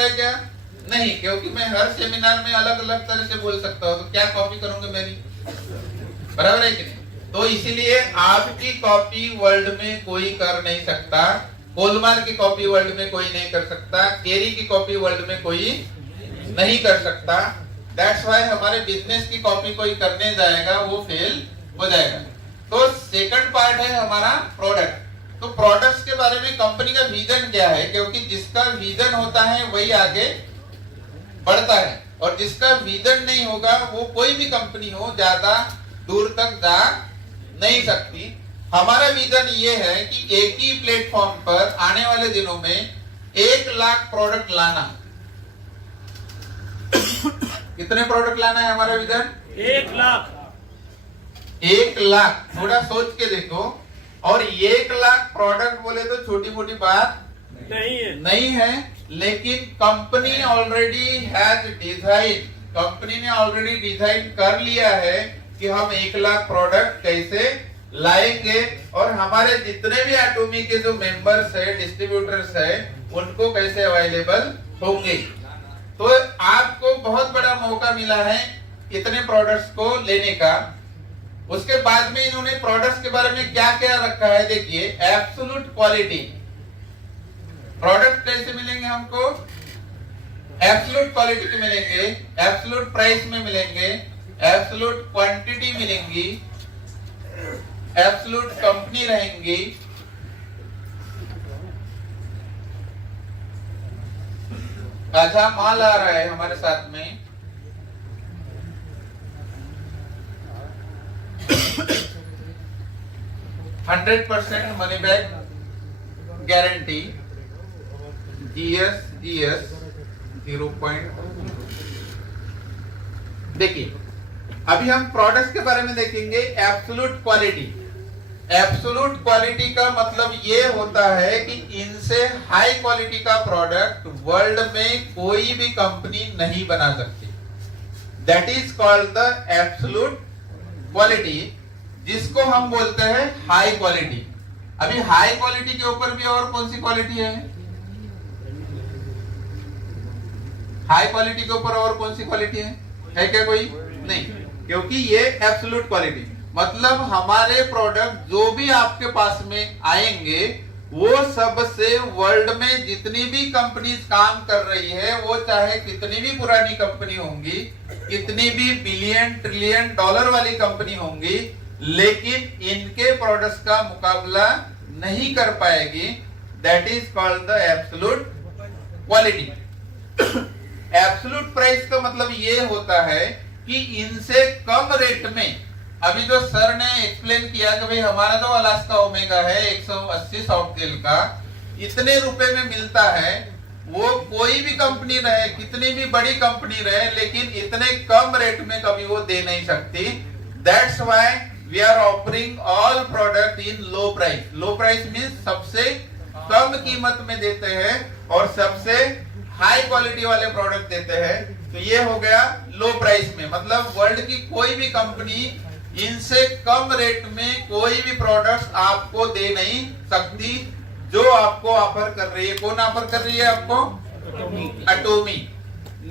है क्या? नहीं, क्योंकि मैं हर सेमिनार में अलग अलग तरह से बोल सकता हूँ, तो क्या कॉपी करूंगा मेरी? बराबर है कि नहीं? तो इसीलिए आपकी कॉपी वर्ल्ड में कोई कर नहीं सकता, कोलमार की कॉपी वर्ल्ड में कोई नहीं कर सकता, केरी की कॉपी वर्ल्ड में कोई नहीं कर सकता। दैट्स व्हाई हमारे बिजनेस की कॉपी कोई करने जाएगा वो फेल हो जाएगा। तो सेकंड पार्ट है हमारा प्रोडक्ट। तो प्रोडक्ट्स के बारे में कंपनी का विजन क्या है, क्योंकि जिसका विजन होता है वही आगे बढ़ता है, और जिसका विजन नहीं होगा वो कोई भी कंपनी हो ज्यादा दूर तक जा नहीं सकती। हमारा विजन ये है कि एक ही प्लेटफॉर्म पर आने वाले दिनों में 1 लाख प्रोडक्ट लाना। कितने प्रोडक्ट लाना है हमारा विजन? 1 लाख। 1 लाख, थोड़ा सोच के देखो। और 1 लाख प्रोडक्ट बोले तो छोटी मोटी बात नहीं है, लेकिन company already has design, company ने ऑलरेडी डिजाइन कर लिया है कि हम 1 लाख प्रोडक्ट कैसे लाएंगे, और हमारे जितने भी एटॉमी के जो मेंबर्स है, डिस्ट्रीब्यूटर्स है, उनको कैसे अवेलेबल होंगे। तो आपको बहुत बड़ा मौका मिला है इतने प्रोडक्ट्स को लेने का। उसके बाद में इन्होंने प्रोडक्ट्स के बारे में क्या क्या रखा है, देखिए। एब्सोल्यूट क्वालिटी, प्रोडक्ट कैसे मिलेंगे हमको? एब्सोल्यूट क्वालिटी के मिलेंगे, एब्सोल्यूट प्राइस में मिलेंगे, एब्सोल्यूट क्वांटिटी मिलेंगी, एब्सोल्यूट कंपनी रहेंगी, अच्छा माल आ रहा है हमारे साथ में, 100% मनी बैक गारंटी, जीएस 0. देखिए, अभी हम प्रोडक्ट्स के बारे में देखेंगे। एब्सोल्यूट क्वालिटी, एब्सोल्यूट क्वालिटी का मतलब ये होता है कि इनसे हाई क्वालिटी का प्रोडक्ट वर्ल्ड में कोई भी कंपनी नहीं बना सकती। That is called the absolute quality, जिसको हम बोलते हैं हाई क्वालिटी। अभी हाई क्वालिटी के ऊपर भी और कौन सी क्वालिटी है? हाई क्वालिटी के ऊपर और कौन सी क्वालिटी है क्या कोई? नहीं, क्योंकि ये एब्सोल्यूट क्वालिटी मतलब हमारे प्रोडक्ट जो भी आपके पास में आएंगे वो सब से वर्ल्ड में जितनी भी कंपनीज काम कर रही है, वो चाहे कितनी भी पुरानी कंपनी होंगी, कितनी भी बिलियन ट्रिलियन डॉलर वाली कंपनी होंगी, लेकिन इनके प्रोडक्ट्स का मुकाबला नहीं कर पाएगी। That is called the absolute quality. Absolute price का मतलब ये होता है कि इनसे कम रेट में, अभी जो सर ने एक्सप्लेन किया कि भाई हमारा जो अलास्का ओमेगा है 180 सॉफ्ट जेल का इतने रुपए में मिलता है, वो कोई भी कंपनी रहे, कितनी भी बड़ी कंपनी रहे, लेकिन इतने कम रेट में कभी वो दे नहीं सकती। That's why we are offering all product in low price. Low price means सबसे कम कीमत में देते हैं और सबसे हाई क्वालिटी वाले प्रोडक्ट देते हैं। तो ये हो गया लो प्राइस में, मतलब वर्ल्ड की कोई भी कंपनी इनसे कम रेट में कोई भी प्रोडक्ट्स आपको दे नहीं सकती जो आपको ऑफर कर रही है। कौन ऑफर कर रही है आपको? एटॉमी।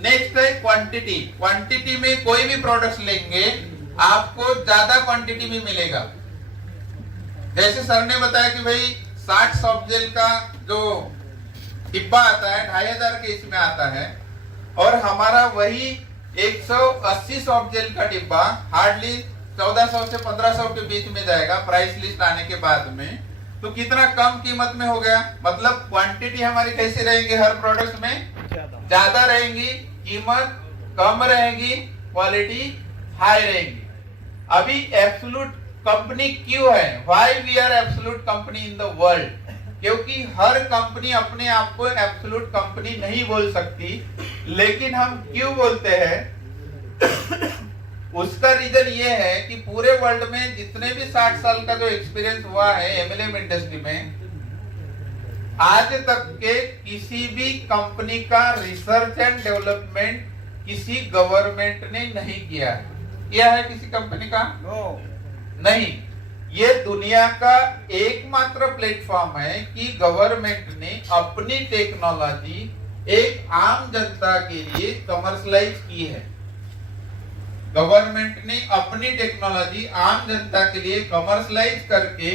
नेक्स्ट है क्वांटिटी। क्वांटिटी में कोई भी प्रोडक्ट्स लेंगे आपको ज्यादा क्वांटिटी में मिलेगा। जैसे सर ने बताया कि भाई 60 सॉफ्ट जेल का जो डिब्बा आता है 2500 के इसमें आता है, और हमारा वही 180 सॉफ्ट जेल का डिब्बा हार्डली 1400 से 1500 के बीच में जाएगा प्राइस लिस्ट आने के बाद में। तो कितना कम कीमत में हो गया, मतलब क्वांटिटी हमारी कैसी रहेगी, हर प्रोडक्ट में ज्यादा रहेंगी, कीमत कम रहेगी, क्वालिटी हाई रहेगी। अभी एब्सोल्यूट कंपनी क्यों है? Why we are absolute company in the world? क्योंकि हर कंपनी अपने आप को एब्सोल्यूट कंपनी नहीं बोल सकती, लेकिन हम क्यों बोलते हैं उसका रीजन ये है कि पूरे वर्ल्ड में जितने भी 60 साल का जो एक्सपीरियंस हुआ है एमएलएम इंडस्ट्री में, आज तक के किसी भी कंपनी का रिसर्च एंड डेवलपमेंट किसी गवर्नमेंट ने नहीं किया है। किया है किसी कंपनी का? नहीं। ये दुनिया का एकमात्र प्लेटफॉर्म है कि गवर्नमेंट ने अपनी टेक्नोलॉजी एक आम जनता के लिए कमर्शलाइज की है। गवर्नमेंट ने अपनी टेक्नोलॉजी आम जनता के लिए कमर्शलाइज करके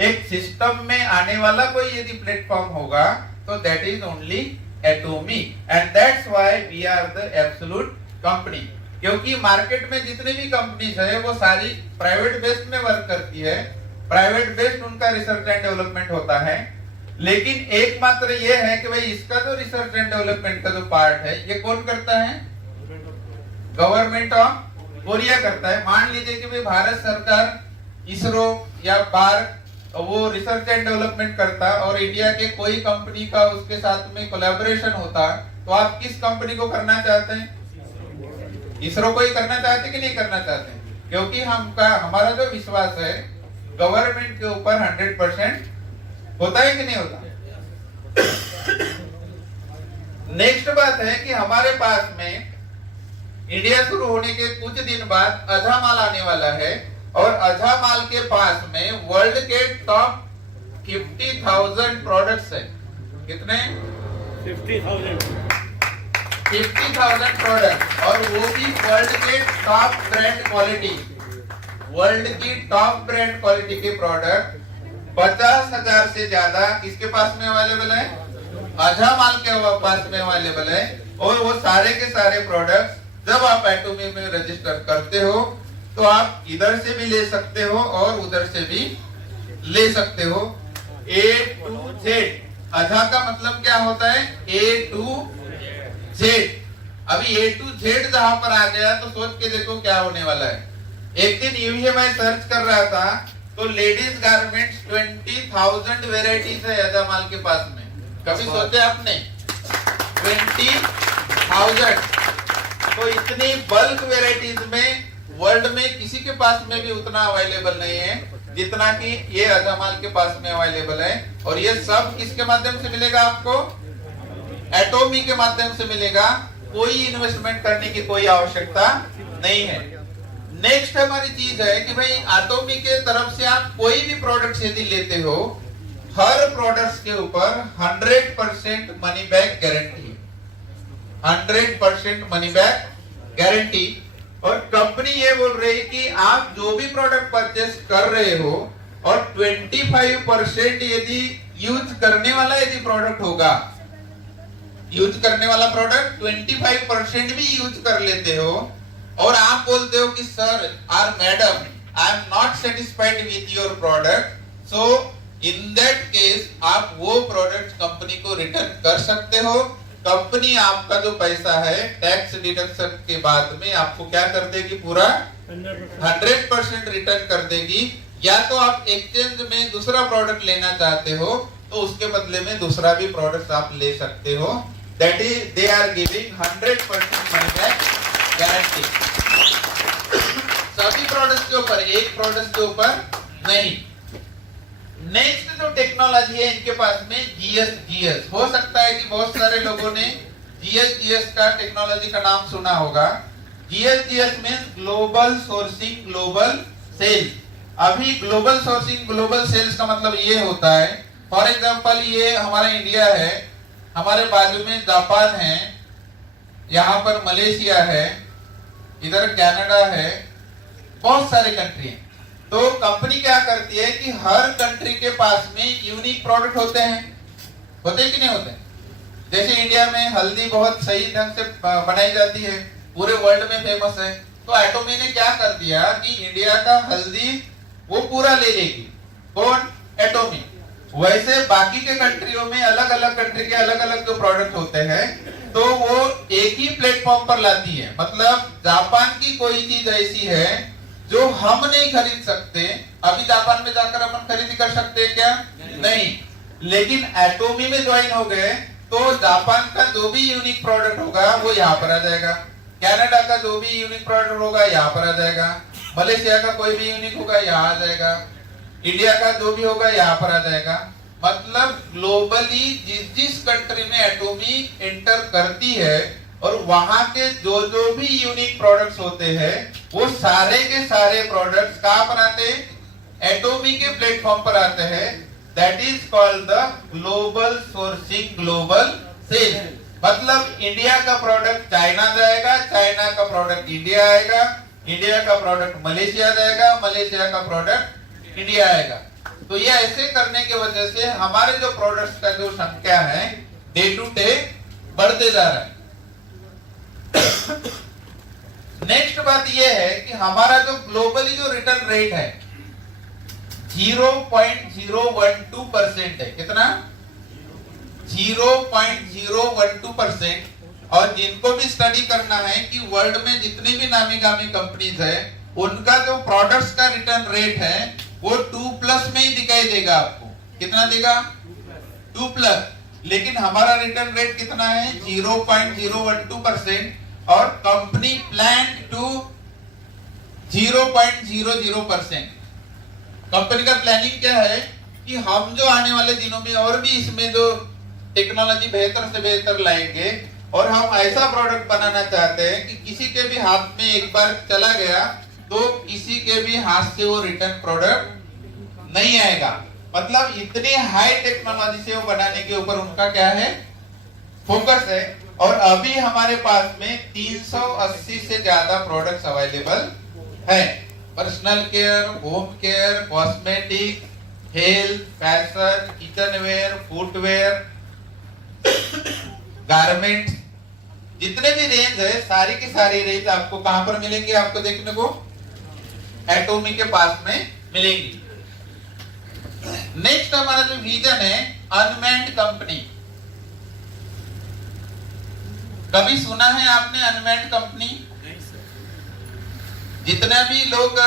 एक सिस्टम में आने वाला कोई यदि प्लेटफॉर्म होगा तो that is only Atomy, and that's why we are the absolute company. क्योंकि मार्केट में जितनी भी कंपनीज है वो सारी प्राइवेट बेस्ड में वर्क करती है, प्राइवेट बेस्ड उनका रिसर्च एंड डेवलपमेंट होता है, लेकिन एकमात्र ये है कि भाई इसका जो रिसर्च एंड डेवलपमेंट का जो पार्ट है ये कौन करता है? गवर्नमेंट ऑफ कोरिया करता है। मान लीजिए कि भाई भारत सरकार इसरो या बार्क वो रिसर्च एंड डेवलपमेंट करता और इंडिया के कोई कंपनी का उसके साथ में कोलैबोरेशन होता, तो आप किस कंपनी को करना चाहते हैं? इसरो को ही करना चाहते कि नहीं करना चाहते? क्योंकि हमारा जो विश्वास है गवर्नमेंट के ऊपर 100% होता है कि नहीं होता? नेक्स्ट बात है कि हमारे पास में इंडिया शुरू होने के कुछ दिन बाद अझामाल आने वाला है, और अझामाल के पास में वर्ल्ड के टॉप 50,000 प्रोडक्ट्स है। कितने? 50,000 प्रोडक्ट, और वो भी वर्ल्ड के टॉप ब्रांड क्वालिटी, वर्ल्ड की टॉप ब्रांड क्वालिटी के प्रोडक्ट 50,000 से ज्यादा किसके पास में अवेलेबल है? अझामाल के पास में अवेलेबल है। और वो सारे के सारे प्रोडक्ट्स जब आप एटोमी में रजिस्टर करते हो तो आप इधर से भी ले सकते हो और उधर से भी ले सकते हो। A to Z, अझा का मतलब क्या होता है? A to Z। अभी A to Z जहां पर आ गया तो सोच के देखो क्या होने वाला है। एक दिन यूं ही मैं सर्च कर रहा था तो लेडीज गारमेंट्स 20,000 वेराइटीज है अझामाल के पास में। कभी सोचे आपने? 20,000। तो इतनी बल्क वेराइटीज में वर्ल्ड में किसी के पास में भी उतना अवेलेबल नहीं है जितना कि ये अझामाल के पास में अवेलेबल है। और ये सब किसके माध्यम से मिलेगा आपको? एटोमी के माध्यम से मिलेगा। कोई इन्वेस्टमेंट करने की कोई आवश्यकता नहीं है। नेक्स्ट हमारी चीज है कि भाई एटोमी के तरफ से आप कोई भी प्रोडक्ट यदि लेते हो, हर प्रोडक्ट्स के ऊपर 100% money back guarantee, 100% money back guarantee. और कंपनी ये बोल रही है कि आप जो भी प्रोडक्ट परचेस कर रहे हो और 25% यदि यूज करने वाला यदि प्रोडक्ट होगा, यूज करने वाला प्रोडक्ट 25% भी यूज कर लेते हो और आप बोलते हो कि सर और madam I am not satisfied with your product, so in that case आप वो प्रोडक्ट कंपनी को रिटर्न कर सकते हो। कंपनी आपका जो पैसा है टैक्स डिडक्शन के बाद में आपको क्या कर देगी? पूरा 100% रिटर्न कर देगी। या तो आप एक्सचेंज में दूसरा प्रोडक्ट लेना चाहते हो तो उसके बदले में दूसरा भी प्रोडक्ट आप ले सकते हो। That is they are giving 100% money back guarantee. सभी प्रोडक्ट के ऊपर, एक प्रोडक्ट के ऊपर नहीं। नेक्स्ट जो टेक्नोलॉजी है इनके पास में जीएस। हो सकता है कि बहुत सारे लोगों ने जीएस का टेक्नोलॉजी का नाम सुना होगा। GS means global sourcing global sales. अभी ग्लोबल सोर्सिंग ग्लोबल सेल्स का मतलब ये होता है, फॉर एग्जांपल ये हमारा इंडिया है, हमारे बाजू में जापान है, यहाँ पर मलेशिया है, इधर कनाडा है, बहुत सारे कंट्री हैं। तो कंपनी क्या करती है कि हर कंट्री के पास में यूनिक प्रोडक्ट होते हैं, होते कि नहीं होते? जैसे इंडिया में हल्दी बहुत सही ढंग से बनाई जाती है, पूरे वर्ल्ड में फेमस है। तो एटोमी ने क्या कर दिया कि इंडिया का हल्दी वो पूरा ले लेगी। कौन? एटोमी। वैसे बाकी के कंट्रियों में अलग अलग कंट्री के अलग अलग जो प्रोडक्ट होते हैं तो वो एक ही प्लेटफॉर्म पर लाती है। मतलब जापान की कोई चीज ऐसी है जो हम नहीं खरीद सकते, अभी जापान में जाकर अपन खरीदी कर सकते हैं क्या? नहीं। लेकिन एटोमी में ज्वाइन हो गए तो जापान का जो भी यूनिक प्रोडक्ट होगा वो यहाँ पर आ जाएगा, कनाडा का जो भी यूनिक प्रोडक्ट होगा यहाँ पर आ जाएगा, मलेशिया का कोई भी यूनिक होगा यहाँ आ जाएगा, इंडिया का जो भी होगा यहाँ पर आ जाएगा। मतलब ग्लोबली जिस जिस कंट्री में एटोमी एंटर करती है और वहां के जो जो भी यूनिक प्रोडक्ट्स होते हैं वो सारे के सारे प्रोडक्ट्स कहाँ पर आते हैं? एटोमी के प्लेटफॉर्म पर आते हैं। That is called the global sourcing global sale. मतलब इंडिया का प्रोडक्ट चाइना जाएगा, चाइना का प्रोडक्ट इंडिया आएगा, इंडिया का प्रोडक्ट मलेशिया जाएगा, मलेशिया का प्रोडक्ट इंडिया आएगा। तो ये ऐसे करने की वजह से हमारे जो प्रोडक्ट्स का जो संख्या है डे टू डे बढ़ते जा रहा है। नेक्स्ट बात ये है कि हमारा जो ग्लोबली जो रिटर्न रेट है 0.012% है। कितना? 0.012%। और जिनको भी स्टडी करना है कि वर्ल्ड में जितनी भी नामी गामी कंपनीज है उनका जो प्रोडक्ट्स का रिटर्न रेट है वो 2+ में ही दिखाई देगा आपको। कितना देगा? 2+। लेकिन हमारा रिटर्न रेट कितना है? 0.012%। और कंपनी प्लान टू 0.00%। कंपनी का प्लानिंग क्या है कि हम जो आने वाले दिनों में और भी इसमें जो टेक्नोलॉजी बेहतर से बेहतर लाएंगे और हम ऐसा प्रोडक्ट बनाना चाहते हैं कि किसी के भी हाथ में एक बार चला गया तो किसी के भी हाथ से वो रिटर्न प्रोडक्ट नहीं आएगा। मतलब इतनी हाई टेक्नोलॉजी से वो बनाने के ऊपर उनका क्या है? फोकस है। और अभी हमारे पास में 380 से ज्यादा प्रोडक्ट्स अवेलेबल है। Personal care, home care, cosmetic, health, fashion, kitchenware, footwear, garments, जितने भी रेंज है सारी की सारी रेंज आपको कहां पर मिलेंगे? आपको देखने को एटोमी के पास में मिलेंगी। नेक्स्ट हमारा जो विजन है अनमैन्ड कंपनी। कभी सुना है आपने अनमैन्ड कंपनी? जितने भी लोग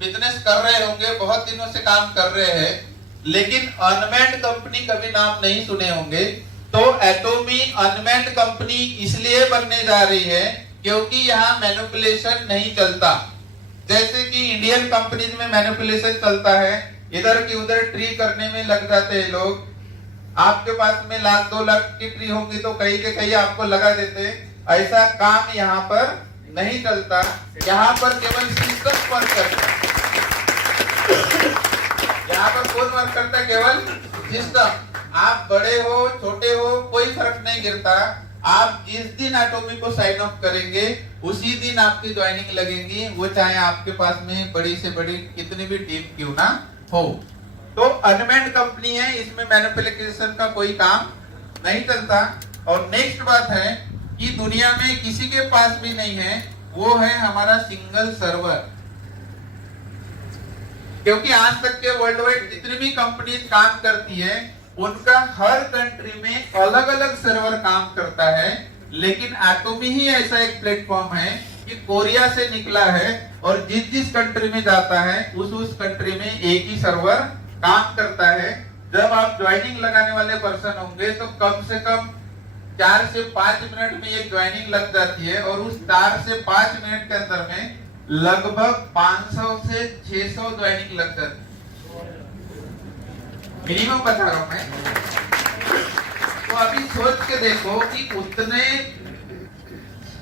बिजनेस कर रहे होंगे, बहुत दिनों से काम कर रहे हैं, लेकिन अनमैन्ड कंपनी कभी नाम नहीं सुने होंगे। तो एटोमी अनमैन्ड कंपनी इसलिए बनने जा रही है क्योंकि यहाँ मैनिपुलेशन नहीं चलता। जैसे कि इंडियन कंपनीज में मैनिपुलेशन चलता है, इधर की उधर ट्री करने में लग जाते हैं लोग। आपके पास में 1,00,000 2 लाख की ट्री होगी तो कहीं के कहीं आपको लगा देते। ऐसा काम यहाँ पर नहीं चलता। यहाँ पर केवल सिस्टम वर्क करता है। यहाँ पर कौन वर्क करता है? केवल सिस्टम। आप बड़े हो छोटे हो कोई फर्क नहीं गिरता। आप जिस दिन एटोमी को साइन ऑफ करेंगे उसी दिन आपकी ज्वाइनिंग लगेगी, वो चाहे आपके पास में बड़ी से बड़ी कितनी भी टीम क्यों ना हो। तो अनमैन्ड कंपनी है, इसमें मैनिपुलेशन का कोई काम नहीं चलता। और नेक्स्ट बात है कि दुनिया में किसी के पास भी नहीं है, वो है हमारा सिंगल सर्वर। क्योंकि आज तक के वर्ल्ड वाइड जितनी भी कंपनीज काम करती है उनका हर कंट्री में अलग अलग सर्वर काम करता है। लेकिन एटोमी ही ऐसा एक प्लेटफॉर्म है कि कोरिया से निकला है और जिस जिस कंट्री में जाता है उस कंट्री में एक ही सर्वर काम करता है। जब आप ज्वाइनिंग लगाने वाले पर्सन होंगे तो कम से कम 4 से 5 मिनट में ये ज्वाइनिंग लग जाती है और उस 4 से 5 मिनट के अंदर में लगभग 500 से 600 ज्वाइनिंग लग जाती है। मिनिमम बता रहा हूं मैं। तो अभी सोच के देखो कि उतने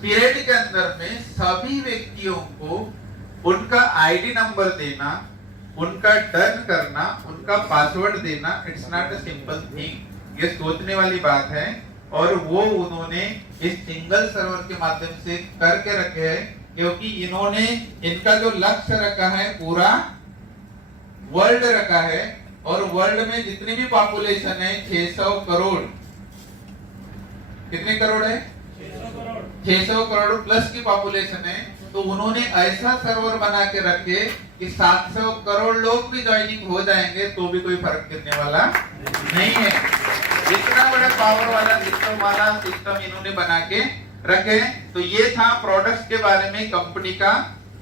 पीरियड के अंदर में सभी व्यक्तियों को उनका आईडी नंबर देना, उनका डन करना, उनका पासवर्ड देना, it's not a simple thing. ये सोचने वाली बात है। और वो उन्होंने इस सिंगल सर्वर के माध्यम से करके रखे हैं क्योंकि इन्होंने इनका जो लक्ष्य रखा है पूरा वर्ल्ड रखा है। और वर्ल्ड में जितनी भी पॉपुलेशन है 600 करोड़। कितने करोड़ है? 600 करोड़ प्लस की पॉपुलेशन है। तो उन्होंने ऐसा सर्वर बना के रखे कि 700 करोड़ लोग भी ज्वाइनिंग हो जाएंगे तो भी कोई फर्क गिरने वाला नहीं है। इतना बड़ा पावर वाला सिस्टम इन्होंने बना के रखे। तो ये था प्रोडक्ट्स के बारे में कंपनी का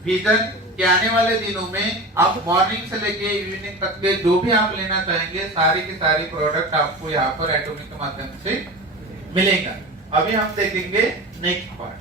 विजन कि आने वाले दिनों में आप मॉर्निंग से लेके इवनिंग तक के जो भी आप लेना चाहेंगे सारी की सारी प्रोडक्ट आपको यहाँ पर एटोमी के माध्यम से मिलेगा। अभी हम देखेंगे नेक्स्ट पार्ट।